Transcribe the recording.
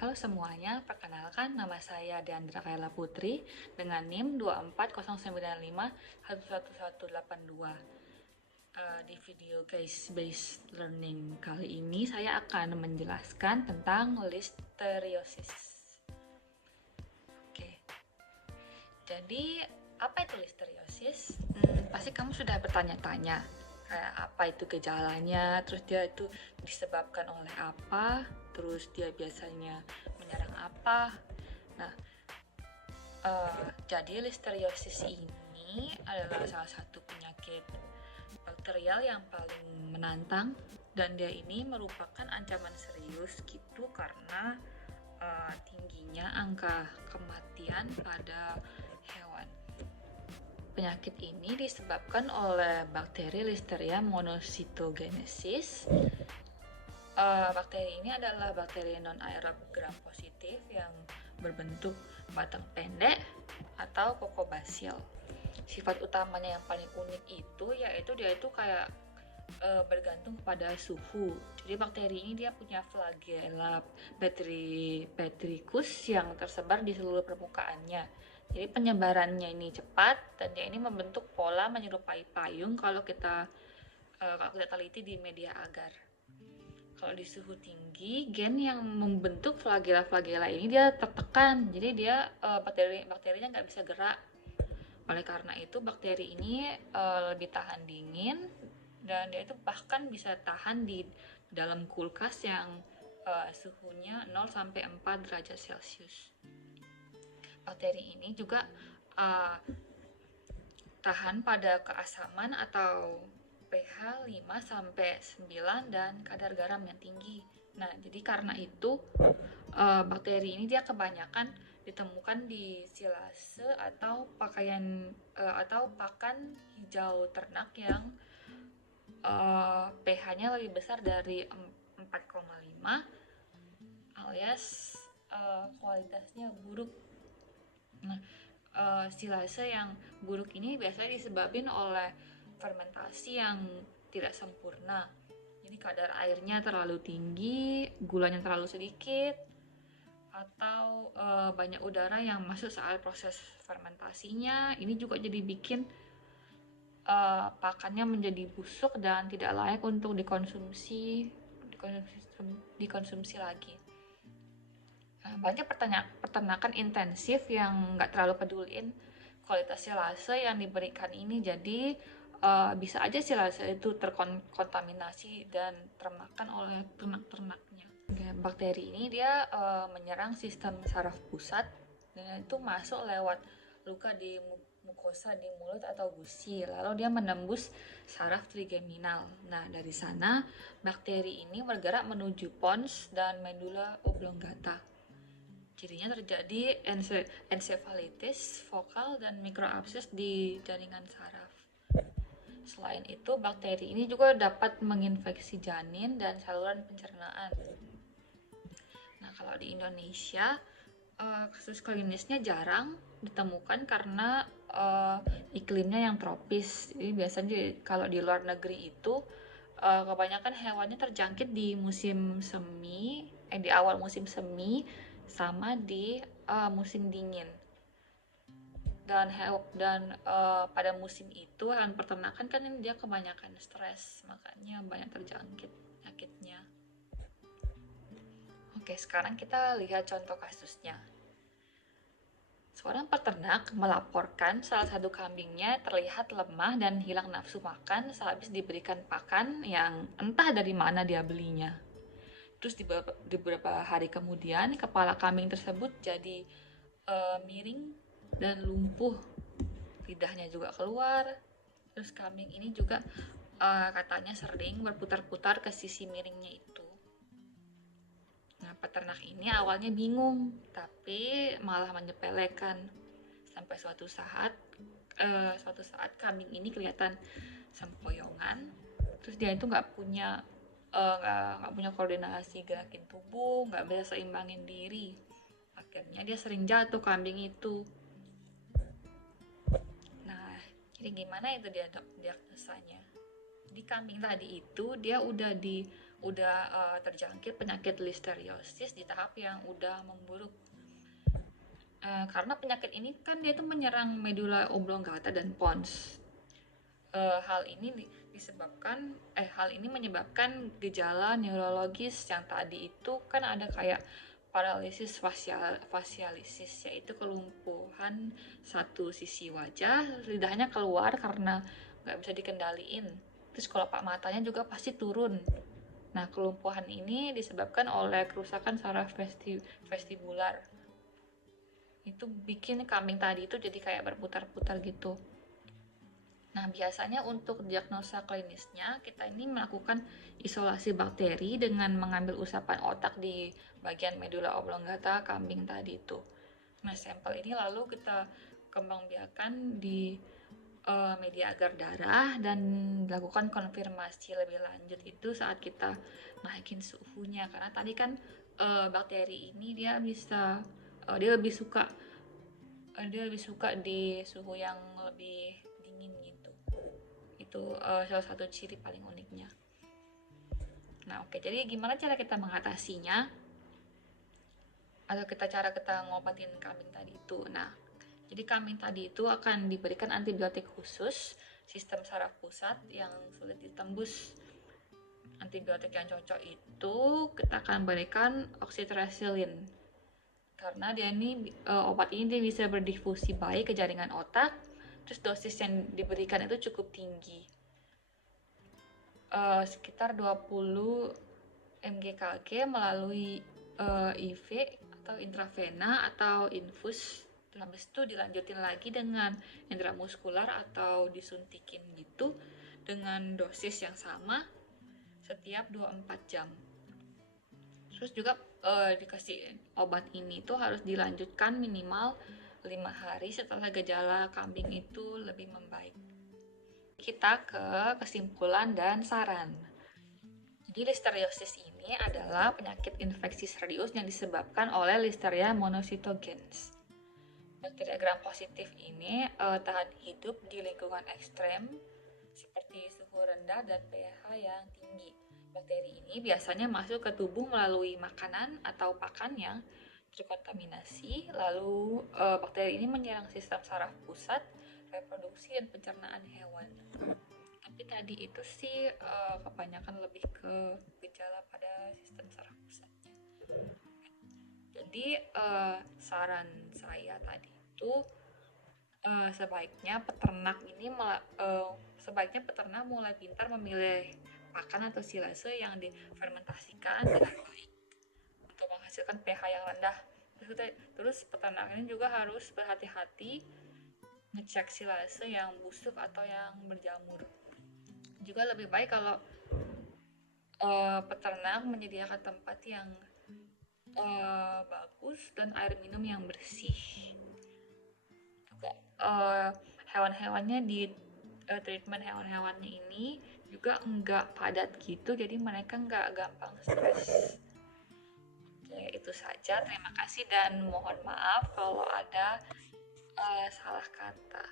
Halo semuanya, perkenalkan nama saya Deandra Kayla Putri dengan NIM 24095111182. Di video guys based learning kali ini saya akan menjelaskan tentang listeriosis. Oke. Jadi, apa itu listeriosis? Pasti kamu sudah bertanya-tanya kayak apa itu gejalanya, terus dia itu disebabkan oleh apa, terus dia biasanya menyerang apa. Nah, jadi listeriosis ini adalah salah satu penyakit bakterial yang paling menantang, dan dia ini merupakan ancaman serius gitu karena tingginya angka kematian pada hewan. Penyakit ini disebabkan oleh bakteri Listeria monocytogenesis. Bakteri ini adalah bakteri non-aerob gram positif yang berbentuk batang pendek atau kokobasil. Sifat utamanya yang paling unik itu yaitu dia itu kayak bergantung pada suhu. Jadi bakteri ini dia punya flagella petricus yang tersebar di seluruh permukaannya. Jadi penyebarannya ini cepat dan dia ini membentuk pola menyerupai payung kalau kita teliti di media agar. Kalau di suhu tinggi, gen yang membentuk flagella ini dia tertekan, jadi dia bakterinya nggak bisa gerak. Oleh karena itu bakteri ini lebih tahan dingin, dan dia itu bahkan bisa tahan di dalam kulkas yang suhunya 0 sampai 4 derajat Celcius. Bakteri ini juga tahan pada keasaman atau pH 5 sampai 9 dan kadar garam yang tinggi. Nah, jadi karena itu bakteri ini dia kebanyakan ditemukan di silase atau pakan hijau ternak yang pH-nya lebih besar dari 4,5 alias kualitasnya buruk. Nah, silase yang buruk ini biasanya disebabkan oleh fermentasi yang tidak sempurna. Jadi kadar airnya terlalu tinggi, gulanya terlalu sedikit, atau banyak udara yang masuk saat proses fermentasinya. Ini juga jadi bikin pakannya menjadi busuk dan tidak layak untuk dikonsumsi lagi. Banyak peternakan intensif yang nggak terlalu peduliin kualitas silase yang diberikan ini, jadi bisa aja silase itu terkontaminasi dan termakan oleh ternak-ternaknya. Bakteri ini dia menyerang sistem saraf pusat, dan itu masuk lewat luka di mukosa di mulut atau gusi, lalu dia menembus saraf trigeminal. Nah, dari sana bakteri ini bergerak menuju pons dan medula oblongata. Cirinya terjadi encephalitis vokal dan mikroabses di jaringan saraf. Selain itu, bakteri ini juga dapat menginfeksi janin dan saluran pencernaan. Nah, kalau di Indonesia, kasus klinisnya jarang ditemukan karena iklimnya yang tropis. Jadi biasanya kalau di luar negeri itu kebanyakan hewannya terjangkit di awal musim semi sama di musim dingin. Dan pada musim itu hewan peternakan kan dia kebanyakan stres, makanya banyak terjangkit penyakitnya. Oke, sekarang kita lihat contoh kasusnya. Seorang peternak melaporkan salah satu kambingnya terlihat lemah dan hilang nafsu makan sehabis diberikan pakan yang entah dari mana dia belinya. Terus di beberapa hari kemudian, kepala kambing tersebut jadi miring dan lumpuh. Lidahnya juga keluar. Terus kambing ini juga katanya sering berputar-putar ke sisi miringnya itu. Nah, peternak ini awalnya bingung, tapi malah menyepelekan. Sampai suatu saat kambing ini kelihatan sempoyongan. Terus dia itu nggak punya koordinasi gerakin tubuh, nggak bisa seimbangin diri. Akhirnya dia sering jatuh kambing itu. Nah, jadi gimana itu diagnosanya? Jadi kambing tadi itu dia udah di udah terjangkit penyakit listeriosis di tahap yang udah memburuk. Karena penyakit ini kan dia tuh menyerang medula oblongata dan pons. Hal ini hal ini menyebabkan gejala neurologis yang tadi itu kan ada kayak paralisis facialisis, yaitu kelumpuhan satu sisi wajah, lidahnya keluar karena nggak bisa dikendaliin. Terus kelopak matanya juga pasti turun. Nah, kelumpuhan ini disebabkan oleh kerusakan saraf vestibular. Itu bikin kambing tadi itu jadi kayak berputar-putar gitu. Nah, biasanya untuk diagnosa klinisnya, kita ini melakukan isolasi bakteri dengan mengambil usapan otak di bagian medula oblongata kambing tadi itu. Nah, sampel ini lalu kita kembangbiakkan di media agar darah dan dilakukan konfirmasi lebih lanjut itu saat kita naikin suhunya. Karena tadi kan bakteri ini dia lebih suka di suhu yang lebih dingin gitu. Itu salah satu ciri paling uniknya. Nah, oke, jadi gimana cara kita mengatasinya? Atau cara kita ngobatin kambing tadi itu. Nah, jadi kambing tadi itu akan diberikan antibiotik khusus sistem saraf pusat yang sulit ditembus. Antibiotik yang cocok itu kita akan berikan oxytetracycline. Karena obat ini dia bisa berdifusi baik ke jaringan otak, terus dosis yang diberikan itu cukup tinggi. Sekitar 20 mgkg melalui IV atau intravena atau infus. Habis itu dilanjutin lagi dengan intramuskular atau disuntikin gitu dengan dosis yang sama setiap 24 jam. Terus juga dikasih obat ini tuh harus dilanjutkan minimal 5 hari setelah gejala kambing itu lebih membaik. Kita ke kesimpulan dan saran. Jadi listeriosis ini adalah penyakit infeksi serius yang disebabkan oleh Listeria monocytogenes. Bakteri gram positif ini tahan hidup di lingkungan ekstrem seperti suhu rendah dan pH yang tinggi. Bakteri ini biasanya masuk ke tubuh melalui makanan atau pakan yang terkontaminasi. Lalu bakteri ini menyerang sistem saraf pusat, reproduksi dan pencernaan hewan. Tapi tadi itu sih kebanyakan lebih ke gejala pada sistem saraf pusatnya. Jadi saran saya tadi itu sebaiknya peternak mulai pintar memilih pakan atau silase yang difermentasikan dengan baik untuk menghasilkan pH yang rendah. Terus peternak ini juga harus berhati-hati ngecek silase yang busuk atau yang berjamur. Juga lebih baik kalau peternak menyediakan tempat yang bagus dan air minum yang bersih. Juga hewan-hewannya treatment hewan-hewannya ini juga enggak padat gitu, jadi mereka enggak gampang stres. Oke, itu saja. Terima kasih dan mohon maaf kalau ada salah kata.